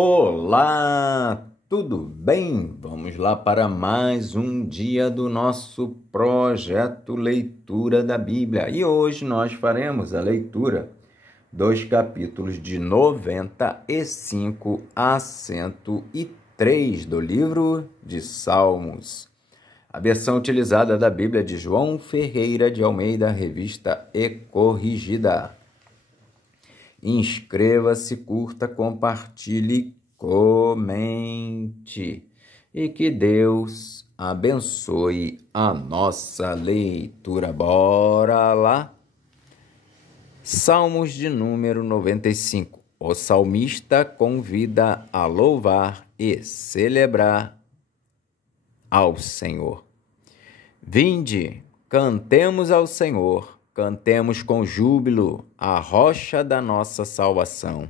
Olá, tudo bem? Vamos lá para mais um dia do nosso projeto Leitura da Bíblia. E hoje nós faremos a leitura dos capítulos de 95 a 103 do livro de Salmos. A versão utilizada da Bíblia de João Ferreira de Almeida, revista e corrigida. Inscreva-se, curta, compartilhe, comente. E que Deus abençoe a nossa leitura. Bora lá! Salmos de número 95. O salmista convida a louvar e celebrar ao Senhor. Vinde, cantemos ao Senhor. Cantemos com júbilo a rocha da nossa salvação.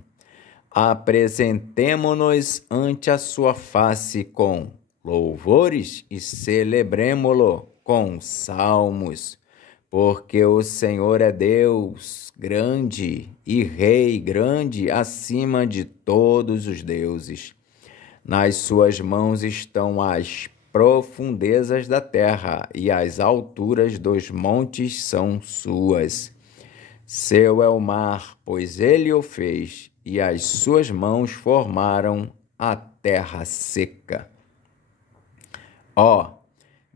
Apresentemo-nos ante a sua face com louvores e celebremo-lo com salmos. Porque o Senhor é Deus grande e Rei grande acima de todos os deuses. Nas suas mãos estão as profundezas da terra e as alturas dos montes são suas. Seu é o mar, pois ele o fez, e as suas mãos formaram a terra seca.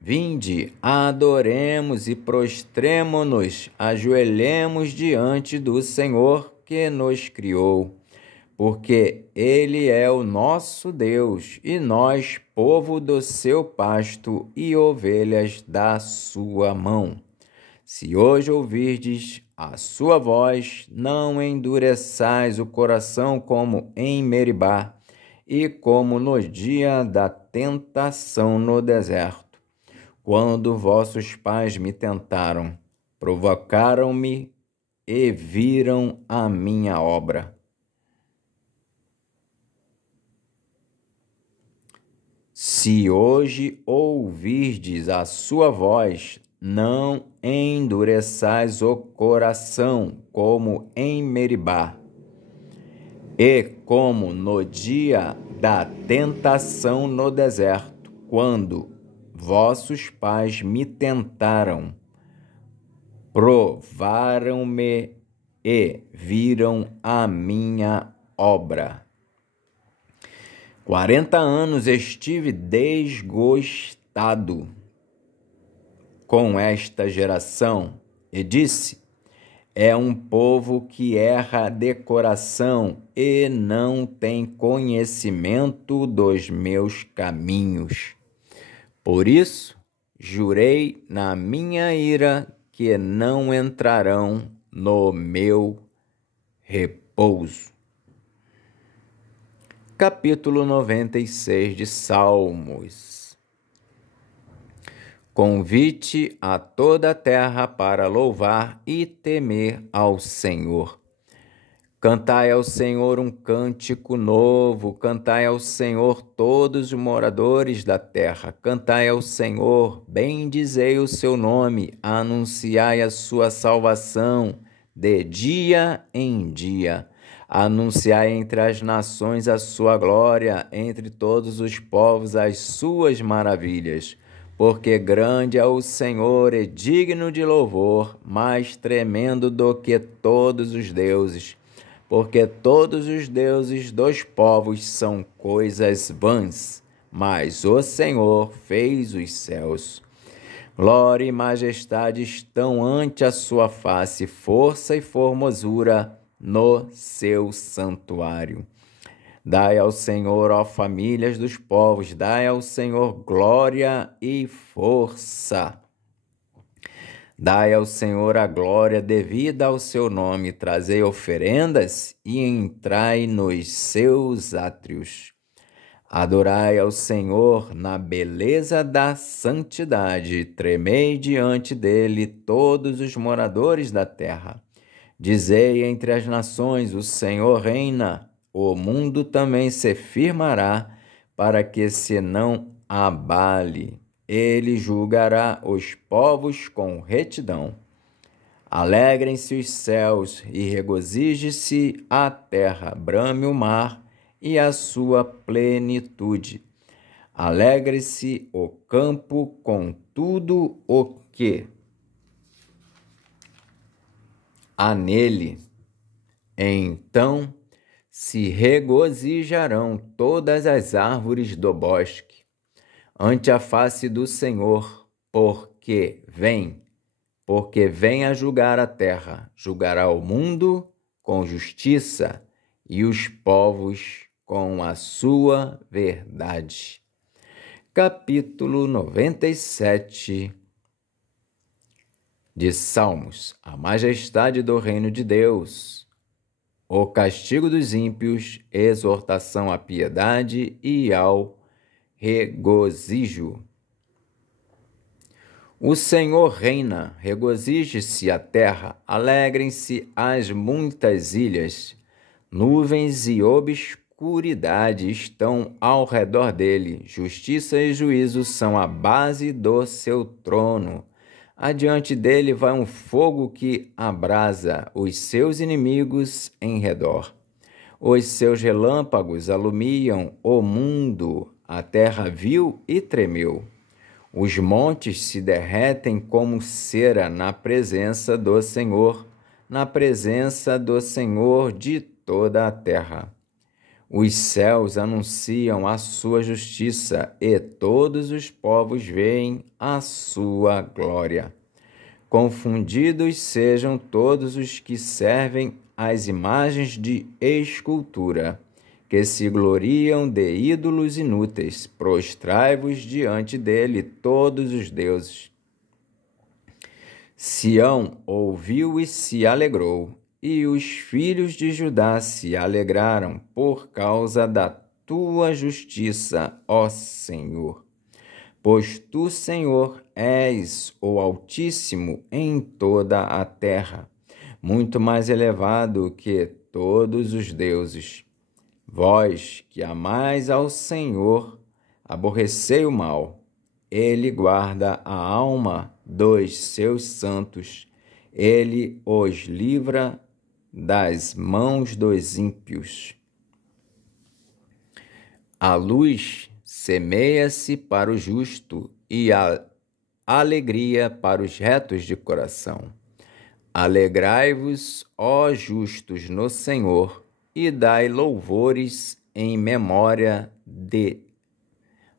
Vinde, adoremos e prostremo-nos, ajoelhemos diante do Senhor que nos criou. Porque Ele é o nosso Deus, e nós, povo do seu pasto e ovelhas da sua mão. Se hoje ouvirdes a sua voz, não endureçais o coração como em Meribá, e como no dia da tentação no deserto, quando vossos pais me tentaram, provocaram-me e viram a minha obra. Se hoje ouvirdes a sua voz, não endureçais o coração, como em Meribá, e como no dia da tentação no deserto, quando vossos pais me tentaram, provaram-me e viram a minha obra. 40 anos estive desgostado com esta geração e disse: é um povo que erra de coração e não tem conhecimento dos meus caminhos. Por isso, jurei na minha ira que não entrarão no meu repouso. Capítulo 96 de Salmos. Convite a toda a terra para louvar e temer ao Senhor. Cantai ao Senhor um cântico novo, cantai ao Senhor todos os moradores da terra. Cantai ao Senhor, bendizei o seu nome, anunciai a sua salvação de dia em dia. Anunciai entre as nações a sua glória, entre todos os povos as suas maravilhas. Porque grande é o Senhor e digno de louvor, mais tremendo do que todos os deuses. Porque todos os deuses dos povos são coisas vãs, mas o Senhor fez os céus. Glória e majestade estão ante a sua face, força e formosura no seu santuário. Dai ao Senhor, ó famílias dos povos, dai ao Senhor glória e força. Dai ao Senhor a glória devida ao seu nome, trazei oferendas e entrai nos seus átrios. Adorai ao Senhor na beleza da santidade, tremei diante dele todos os moradores da terra. Dizei entre as nações, o Senhor reina, o mundo também se firmará, para que se não abale. Ele julgará os povos com retidão. Alegrem-se os céus e regozije-se a terra, brame o mar e a sua plenitude. Alegre-se o campo com tudo o que há nele. Então se regozijarão todas as árvores do bosque ante a face do Senhor, porque vem a julgar a terra, julgará o mundo com justiça e os povos com a sua verdade. Capítulo 97 de Salmos. A majestade do reino de Deus, o castigo dos ímpios, exortação à piedade e ao regozijo. O Senhor reina, regozije-se a terra, alegrem-se as muitas ilhas. Nuvens e obscuridade estão ao redor dele. Justiça e juízo são a base do seu trono. Adiante dele vai um fogo que abrasa os seus inimigos em redor. Os seus relâmpagos alumiam o mundo. A terra viu e tremeu. Os montes se derretem como cera na presença do Senhor de toda a terra. Os céus anunciam a sua justiça e todos os povos veem a sua glória. Confundidos sejam todos os que servem às imagens de escultura, que se gloriam de ídolos inúteis. Prostrai-vos diante dele todos os deuses. Sião ouviu e se alegrou, e os filhos de Judá se alegraram por causa da tua justiça, ó Senhor. Pois tu, Senhor, és o Altíssimo em toda a terra, muito mais elevado que todos os deuses. Vós que amais ao Senhor, aborrecei o mal. Ele guarda a alma dos seus santos. Ele os livra das mãos dos ímpios. A luz semeia-se para o justo e a alegria para os retos de coração. Alegrai-vos, ó justos, no Senhor, e dai louvores em memória de.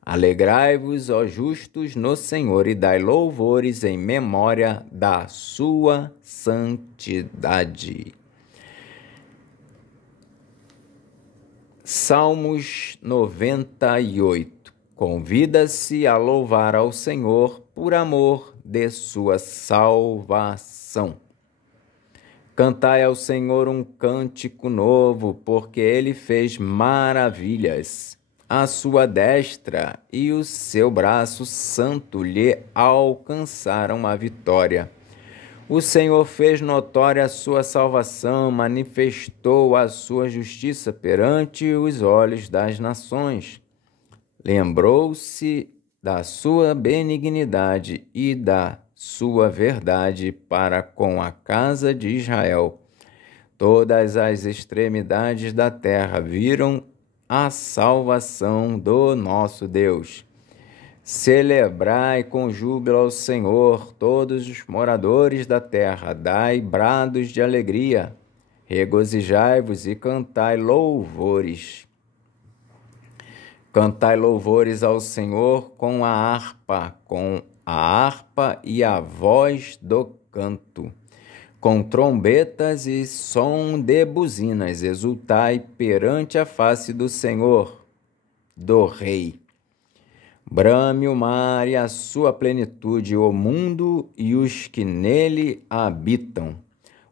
Alegrai-vos, ó justos, no Senhor, e dai louvores em memória da sua santidade. Salmos 98. Convida-se a louvar ao Senhor por amor de sua salvação. Cantai ao Senhor um cântico novo, porque ele fez maravilhas. A sua destra e o seu braço santo lhe alcançaram a vitória. O Senhor fez notória a sua salvação, manifestou a sua justiça perante os olhos das nações. Lembrou-se da sua benignidade e da sua verdade para com a casa de Israel. Todas as extremidades da terra viram a salvação do nosso Deus. Celebrai com júbilo ao Senhor, todos os moradores da terra, dai brados de alegria, regozijai-vos e cantai louvores. Cantai louvores ao Senhor com a harpa e a voz do canto, com trombetas e som de buzinas, exultai perante a face do Senhor, do Rei. Brame o mar e a sua plenitude, o mundo e os que nele habitam.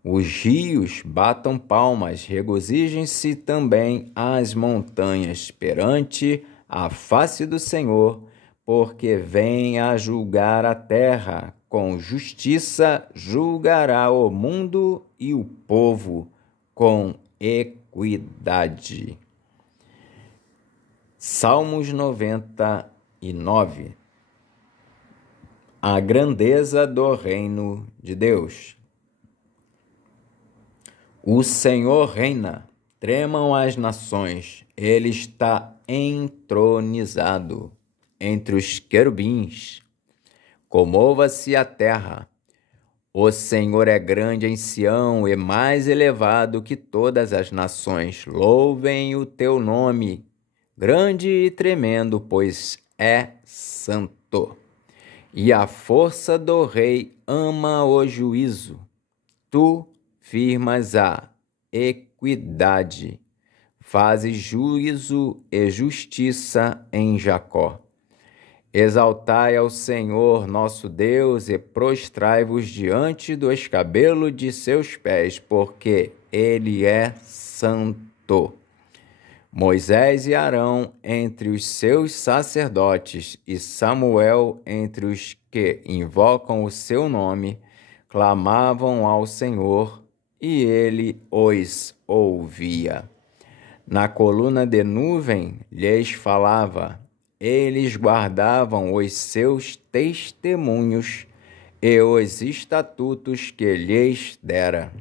Os rios batam palmas, regozijem-se também as montanhas perante a face do Senhor, porque vem a julgar a terra. Com justiça julgará o mundo e o povo com equidade. Salmos 99. A grandeza do reino de Deus. O Senhor reina, tremam as nações, ele está entronizado entre os querubins. Comova-se a terra. O Senhor é grande em Sião e mais elevado que todas as nações. Louvem o teu nome, grande e tremendo, pois é santo. E a força do rei ama o juízo. Tu firmas a equidade, fazes juízo e justiça em Jacó. Exaltai ao Senhor nosso Deus e prostrai-vos diante do escabelo de seus pés, porque Ele é santo. Moisés e Arão entre os seus sacerdotes e Samuel entre os que invocam o seu nome, clamavam ao Senhor e ele os ouvia. Na coluna de nuvem lhes falava. Eles guardavam os seus testemunhos e os estatutos que lhes dera.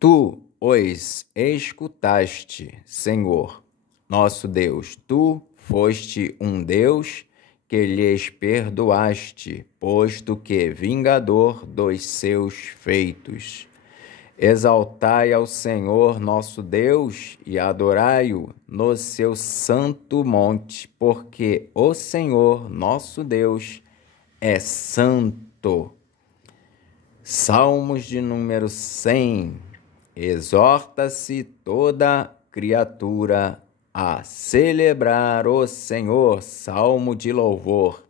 Tu os escutaste, Senhor, nosso Deus. Tu foste um Deus que lhes perdoaste, posto que vingador dos seus feitos. Exaltai ao Senhor nosso Deus e adorai-o no seu santo monte, porque o Senhor nosso Deus é santo. Salmos de número 100. Exorta-se toda criatura a celebrar o Senhor. Salmo de louvor.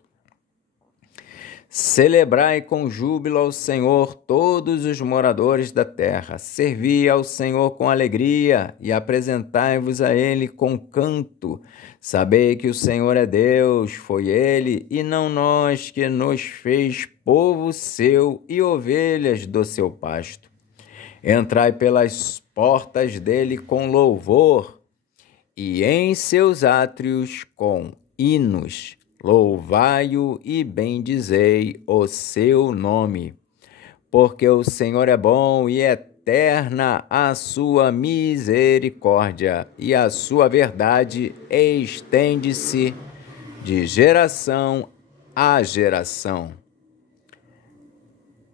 Celebrai com júbilo ao Senhor todos os moradores da terra. Servi ao Senhor com alegria e apresentai-vos a Ele com canto. Sabei que o Senhor é Deus, foi Ele e não nós que nos fez povo seu e ovelhas do seu pasto. Entrai pelas portas dele com louvor e em seus átrios com hinos. Louvai-o e bendizei o seu nome, porque o Senhor é bom e eterna a sua misericórdia, e a sua verdade estende-se de geração a geração.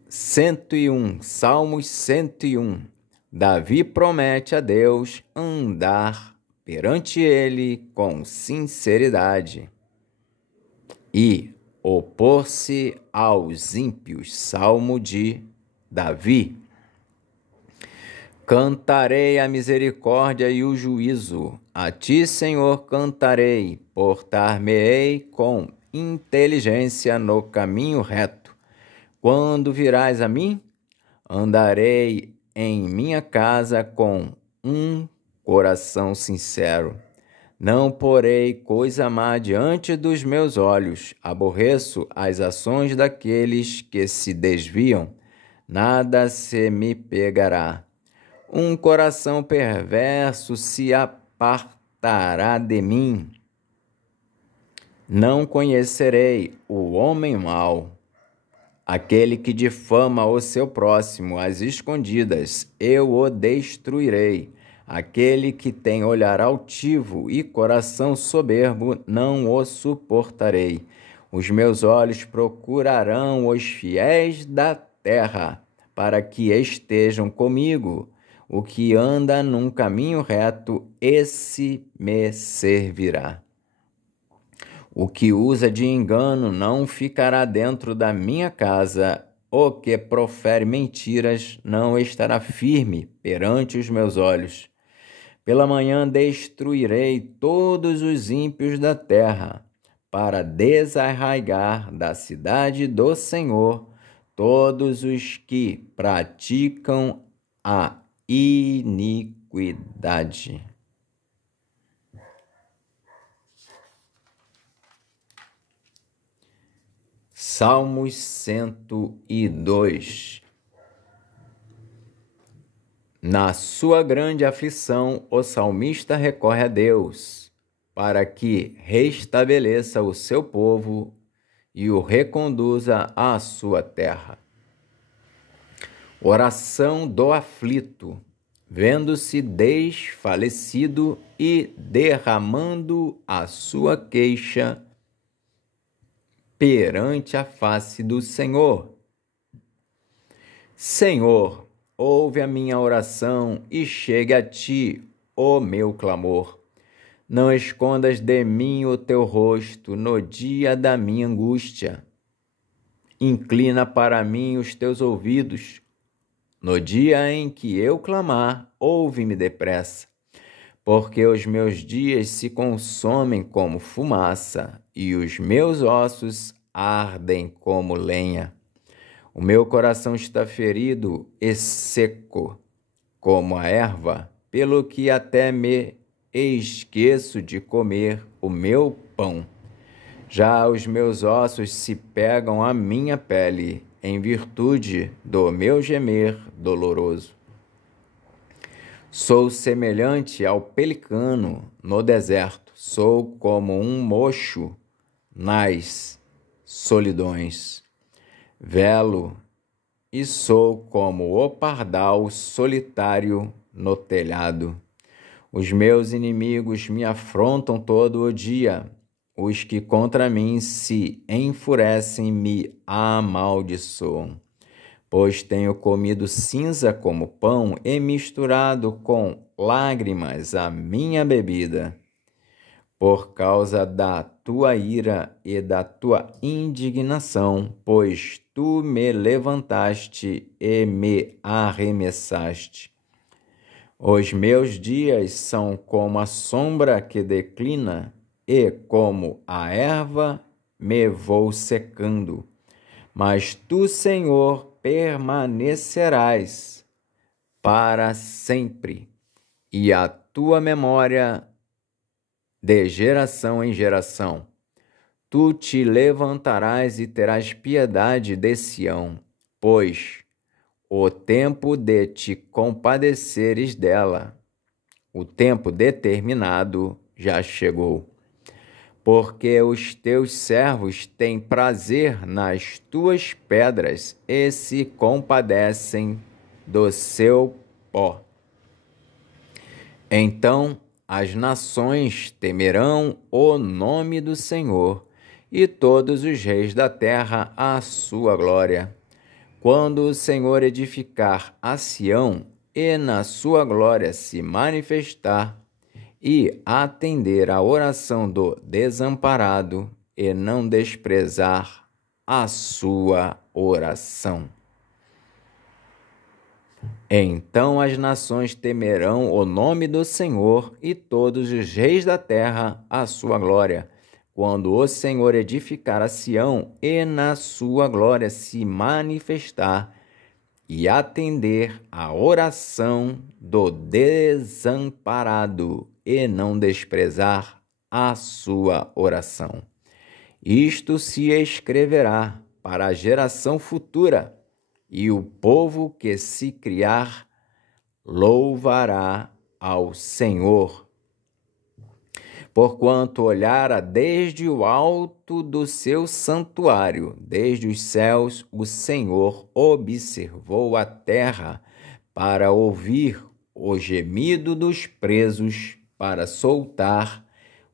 101, Salmos 101. Davi promete a Deus andar perante ele com sinceridade e opor-se aos ímpios. Salmo de Davi. Cantarei a misericórdia e o juízo. A ti, Senhor, cantarei. Portar-me-ei com inteligência no caminho reto. Quando virás a mim, andarei em minha casa com um coração sincero. Não porei coisa má diante dos meus olhos. Aborreço as ações daqueles que se desviam. Nada se me pegará. Um coração perverso se apartará de mim. Não conhecerei o homem mau, aquele que difama o seu próximo às escondidas. Eu o destruirei. Aquele que tem olhar altivo e coração soberbo, não o suportarei. Os meus olhos procurarão os fiéis da terra, para que estejam comigo. O que anda num caminho reto, esse me servirá. O que usa de engano não ficará dentro da minha casa. O que profere mentiras não estará firme perante os meus olhos. Pela manhã destruirei todos os ímpios da terra, para desarraigar da cidade do Senhor todos os que praticam a iniquidade. Salmos 102. Na sua grande aflição, o salmista recorre a Deus, para que restabeleça o seu povo e o reconduza à sua terra. Oração do aflito. vendo-se desfalecido e derramando a sua queixa perante a face do Senhor. Senhor, ouve a minha oração e chegue a ti o meu clamor. Não escondas de mim o teu rosto no dia da minha angústia. Inclina para mim os teus ouvidos. No dia em que eu clamar, ouve-me depressa. Porque os meus dias se consomem como fumaça e os meus ossos ardem como lenha. O meu coração está ferido e seco, como a erva, pelo que até me esqueço de comer o meu pão. Já os meus ossos se pegam à minha pele, em virtude do meu gemer doloroso. Sou semelhante ao pelicano no deserto, sou como um mocho nas solidões. Velo e sou como o pardal solitário no telhado. Os meus inimigos me afrontam todo o dia. Os que contra mim se enfurecem me amaldiçoam. Pois tenho comido cinza como pão e misturado com lágrimas a minha bebida. Por causa da tua ira e da tua indignação, pois tu me levantaste e me arremessaste. Os meus dias são como a sombra que declina, e como a erva me vou secando. Mas tu, Senhor, permanecerás para sempre, e a tua memória de geração em geração. Tu te levantarás e terás piedade de Sião, pois o tempo de te compadeceres dela, o tempo determinado já chegou. Porque os teus servos têm prazer nas tuas pedras e se compadecem do seu pó. Então as nações temerão o nome do Senhor, e todos os reis da terra a sua glória. Quando o Senhor edificar a Sião e na sua glória se manifestar, e atender à oração do desamparado e não desprezar a sua oração. Então as nações temerão o nome do Senhor e todos os reis da terra a sua glória, quando o Senhor edificar a Sião e na sua glória se manifestar e atender à oração do desamparado e não desprezar a sua oração. Isto se escreverá para a geração futura, e o povo que se criar louvará ao Senhor. Porquanto olhara desde o alto do seu santuário, desde os céus, o Senhor observou a terra para ouvir o gemido dos presos, para soltar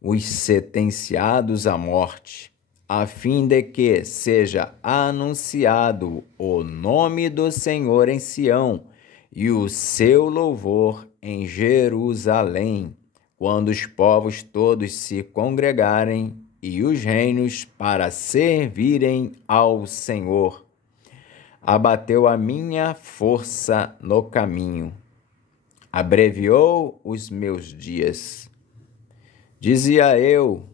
os sentenciados à morte, a fim de que seja anunciado o nome do Senhor em Sião e o seu louvor em Jerusalém, quando os povos todos se congregarem e os reinos para servirem ao Senhor. Abateu a minha força no caminho, abreviou os meus dias. Dizia eu: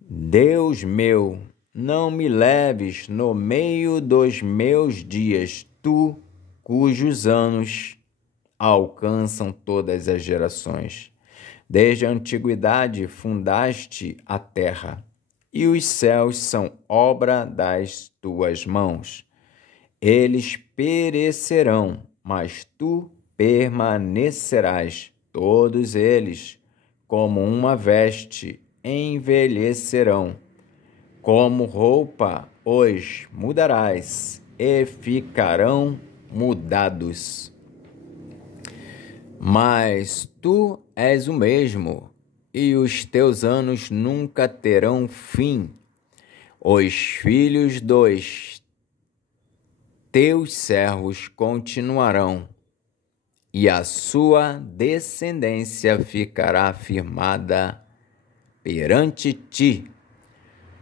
Deus meu, não me leves no meio dos meus dias, tu, cujos anos alcançam todas as gerações. Desde a antiguidade fundaste a terra, e os céus são obra das tuas mãos. Eles perecerão, mas tu permanecerás, todos eles, como uma veste, envelhecerão. Como roupa os mudarás, e ficarão mudados. Mas tu és o mesmo, e os teus anos nunca terão fim. Os filhos dos teus servos continuarão, e a sua descendência ficará firmada perante ti.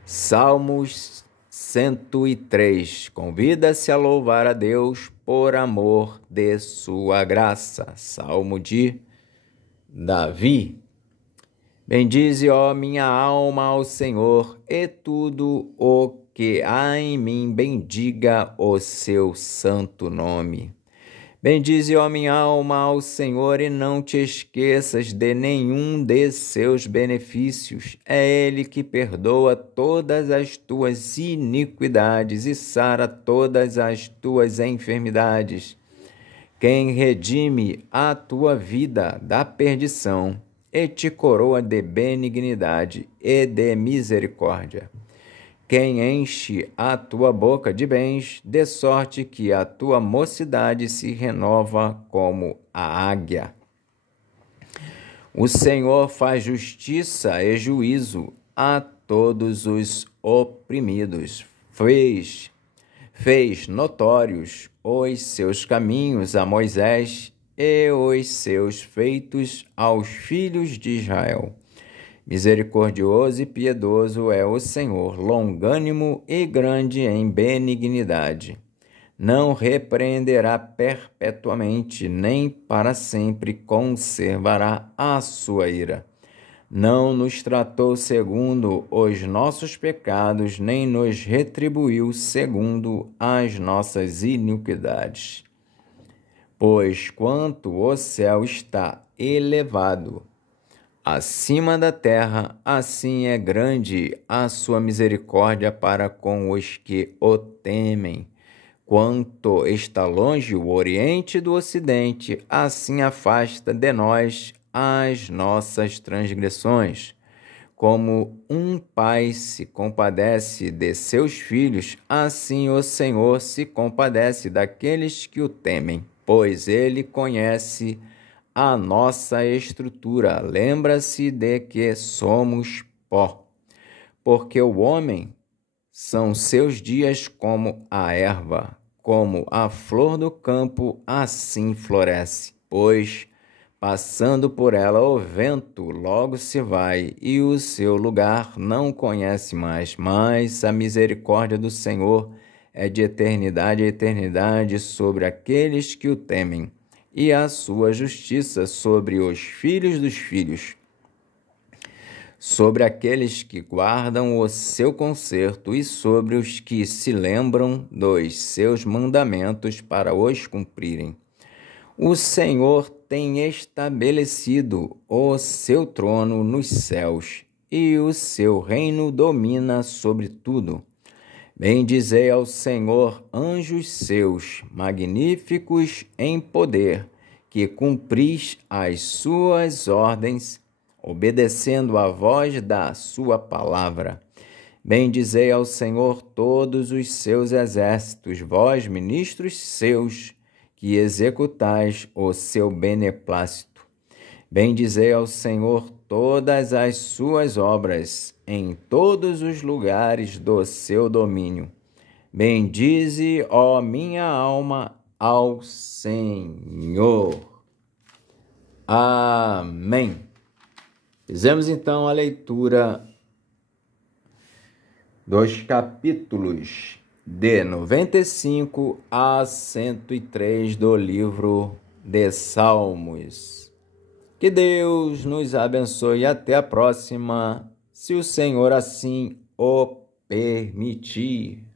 Salmos 103. Convida-se a louvar a Deus por amor de sua graça. Salmo de Davi. Bendize, ó minha alma, ao Senhor, e tudo o que há em mim bendiga o seu santo nome. Bendize, ó minha alma, ao Senhor, e não te esqueças de nenhum de seus benefícios. É Ele que perdoa todas as tuas iniquidades e sara todas as tuas enfermidades. Quem redime a tua vida da perdição e te coroa de benignidade e de misericórdia. Quem enche a tua boca de bens, de sorte que a tua mocidade se renova como a águia. O Senhor faz justiça e juízo a todos os oprimidos. Fez notórios os seus caminhos a Moisés e os seus feitos aos filhos de Israel. Misericordioso e piedoso é o Senhor, longânimo e grande em benignidade. Não repreenderá perpetuamente, nem para sempre conservará a sua ira. Não nos tratou segundo os nossos pecados, nem nos retribuiu segundo as nossas iniquidades. Pois quanto o céu está elevado acima da terra, assim é grande a sua misericórdia para com os que o temem. Quanto está longe o Oriente do Ocidente, assim afasta de nós as nossas transgressões. Como um pai se compadece de seus filhos, assim o Senhor se compadece daqueles que o temem, pois ele conhece a nossa estrutura. Lembra-se de que somos pó, porque o homem são seus dias como a erva, como a flor do campo, assim floresce. Pois, passando por ela o vento, logo se vai, e o seu lugar não conhece mais. Mas a misericórdia do Senhor é de eternidade a eternidade sobre aqueles que o temem, e a sua justiça sobre os filhos dos filhos, sobre aqueles que guardam o seu conserto e sobre os que se lembram dos seus mandamentos para os cumprirem. O Senhor tem estabelecido o seu trono nos céus, e o seu reino domina sobre tudo. Bendizei ao Senhor, anjos seus, magníficos em poder, que cumpris as suas ordens, obedecendo à voz da sua palavra. Bendizei ao Senhor todos os seus exércitos, vós, ministros seus, que executais o seu beneplácito. Bendizei ao Senhor todas as suas obras, em todos os lugares do seu domínio. Bendize, ó minha alma, ao Senhor. Amém. Fizemos então a leitura dos capítulos de 95 a 103 do livro de Salmos. Que Deus nos abençoe e até a próxima, se o Senhor assim o permitir.